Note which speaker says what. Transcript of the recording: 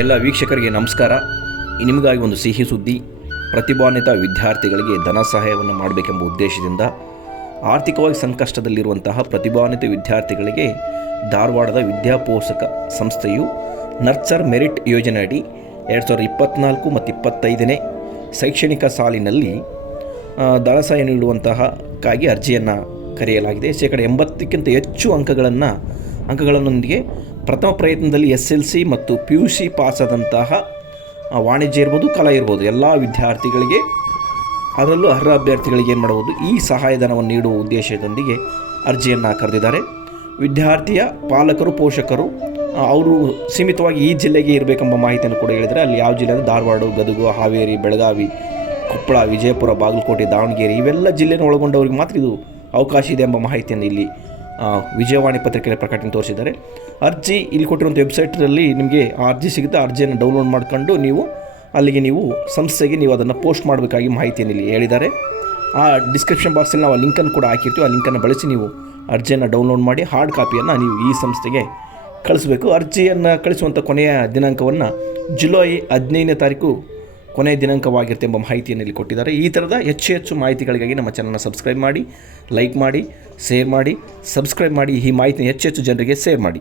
Speaker 1: ಎಲ್ಲ ವೀಕ್ಷಕರಿಗೆ ನಮಸ್ಕಾರ. ನಿಮಗಾಗಿ ಒಂದು ಸಿಹಿ ಸುದ್ದಿ. ಪ್ರತಿಭಾನ್ವಿತ ವಿದ್ಯಾರ್ಥಿಗಳಿಗೆ ಧನ ಸಹಾಯವನ್ನು ಮಾಡಬೇಕೆಂಬ ಉದ್ದೇಶದಿಂದ ಆರ್ಥಿಕವಾಗಿ ಸಂಕಷ್ಟದಲ್ಲಿರುವಂತಹ ಪ್ರತಿಭಾನ್ವಿತ ವಿದ್ಯಾರ್ಥಿಗಳಿಗೆ ಧಾರವಾಡದ ವಿದ್ಯಾಪೋಷಕ ಸಂಸ್ಥೆಯು ನರ್ಚರ್ ಮೆರಿಟ್ ಯೋಜನೆ ಅಡಿ ಎರಡು ಸಾವಿರದ ಇಪ್ಪತ್ತ್ನಾಲ್ಕು ಮತ್ತು ಇಪ್ಪತ್ತೈದನೇ ಶೈಕ್ಷಣಿಕ ಸಾಲಿನಲ್ಲಿ ಧನ ಸಹಾಯ ನೀಡುವಂತಹ ಕ್ಕಾಗಿ ಅರ್ಜಿಯನ್ನು ಕರೆಯಲಾಗಿದೆ. ಶೇಕಡ ಎಂಬತ್ತಕ್ಕಿಂತ ಹೆಚ್ಚು ಅಂಕಗಳನ್ನು, ಅಂಕಗಳನ್ನೊಂದಿಗೆ ಪ್ರಥಮ ಪ್ರಯತ್ನದಲ್ಲಿ ಎಸ್ ಎಲ್ ಸಿ ಮತ್ತು ಪಿ ಯು ಸಿ ಪಾಸಾದಂತಹ ವಾಣಿಜ್ಯ ಇರ್ಬೋದು, ಕಲಾ ಇರ್ಬೋದು, ಎಲ್ಲ ವಿದ್ಯಾರ್ಥಿಗಳಿಗೆ, ಅದರಲ್ಲೂ ಅರ್ಹ ಅಭ್ಯರ್ಥಿಗಳಿಗೆ ಏನು ಮಾಡಬಹುದು, ಈ ಸಹಾಯಧನವನ್ನು ನೀಡುವ ಉದ್ದೇಶದೊಂದಿಗೆ ಅರ್ಜಿಯನ್ನು ಕರೆದಿದ್ದಾರೆ. ವಿದ್ಯಾರ್ಥಿಯ ಪಾಲಕರು, ಪೋಷಕರು ಅವರು ಸೀಮಿತವಾಗಿ ಈ ಜಿಲ್ಲೆಗೆ ಇರಬೇಕೆಂಬ ಮಾಹಿತಿಯನ್ನು ಕೂಡ ಹೇಳಿದರೆ ಅಲ್ಲಿ ಯಾವ ಜಿಲ್ಲೆ ಅಂದರೆ ಧಾರವಾಡ, ಗದಗ, ಹಾವೇರಿ, ಬೆಳಗಾವಿ, ಕೊಪ್ಪಳ, ವಿಜಯಪುರ, ಬಾಗಲಕೋಟೆ, ದಾವಣಗೆರೆ, ಇವೆಲ್ಲ ಜಿಲ್ಲೆಯನ್ನು ಒಳಗೊಂಡವರಿಗೆ ಮಾತ್ರ ಇದು ಅವಕಾಶ ಇದೆ ಎಂಬ ಮಾಹಿತಿಯನ್ನು ಇಲ್ಲಿ ವಿಜಯವಾಣಿ ಪತ್ರಿಕೆಯಲ್ಲಿ ಪ್ರಕಟಣೆ ತೋರಿಸಿದ್ದಾರೆ. ಅರ್ಜಿ ಇಲ್ಲಿ ಕೊಟ್ಟಿರುವಂಥ ವೆಬ್ಸೈಟ್ನಲ್ಲಿ ನಿಮಗೆ ಅರ್ಜಿ ಸಿಗುತ್ತೆ. ಅರ್ಜಿಯನ್ನು ಡೌನ್ಲೋಡ್ ಮಾಡ್ಕೊಂಡು ನೀವು ಅಲ್ಲಿಗೆ ನೀವು ಸಂಸ್ಥೆಗೆ ನೀವು ಅದನ್ನು ಪೋಸ್ಟ್ ಮಾಡಬೇಕಾಗಿ ಮಾಹಿತಿಯನ್ನು ಇಲ್ಲಿ ಹೇಳಿದ್ದಾರೆ. ಆ ಡಿಸ್ಕ್ರಿಪ್ಷನ್ ಬಾಕ್ಸಲ್ಲಿ ನಾವು ಆ ಲಿಂಕನ್ನು ಕೂಡ ಹಾಕಿರ್ತೀವಿ. ಆ ಲಿಂಕನ್ನು ಬಳಸಿ ನೀವು ಅರ್ಜಿಯನ್ನು ಡೌನ್ಲೋಡ್ ಮಾಡಿ ಹಾರ್ಡ್ ಕಾಪಿಯನ್ನು ನೀವು ಈ ಸಂಸ್ಥೆಗೆ ಕಳಿಸಬೇಕು. ಅರ್ಜಿಯನ್ನು ಕಳಿಸುವಂಥ ಕೊನೆಯ ದಿನಾಂಕವನ್ನು ಜುಲೈ ಹದಿನೈದನೇ ತಾರೀಕು ಕೊನೆಯ ದಿನಾಂಕವಾಗಿರುತ್ತೆ ಎಂಬ ಮಾಹಿತಿಯನ್ನು ಇಲ್ಲಿ ಕೊಟ್ಟಿದ್ದಾರೆ. ಈ ಥರದ ಹೆಚ್ಚು ಹೆಚ್ಚು ಮಾಹಿತಿಗಳಿಗಾಗಿ ನಮ್ಮ ಚಾನಲ್ನ ಸಬ್ಸ್ಕ್ರೈಬ್ ಮಾಡಿ ಲೈಕ್ ಮಾಡಿ ಶೇರ್ ಮಾಡಿ ಸಬ್ಸ್ಕ್ರೈಬ್ ಮಾಡಿ. ಈ ಮಾಹಿತಿನ ಹೆಚ್ಚು ಹೆಚ್ಚು ಜನರಿಗೆ ಶೇರ್ ಮಾಡಿ.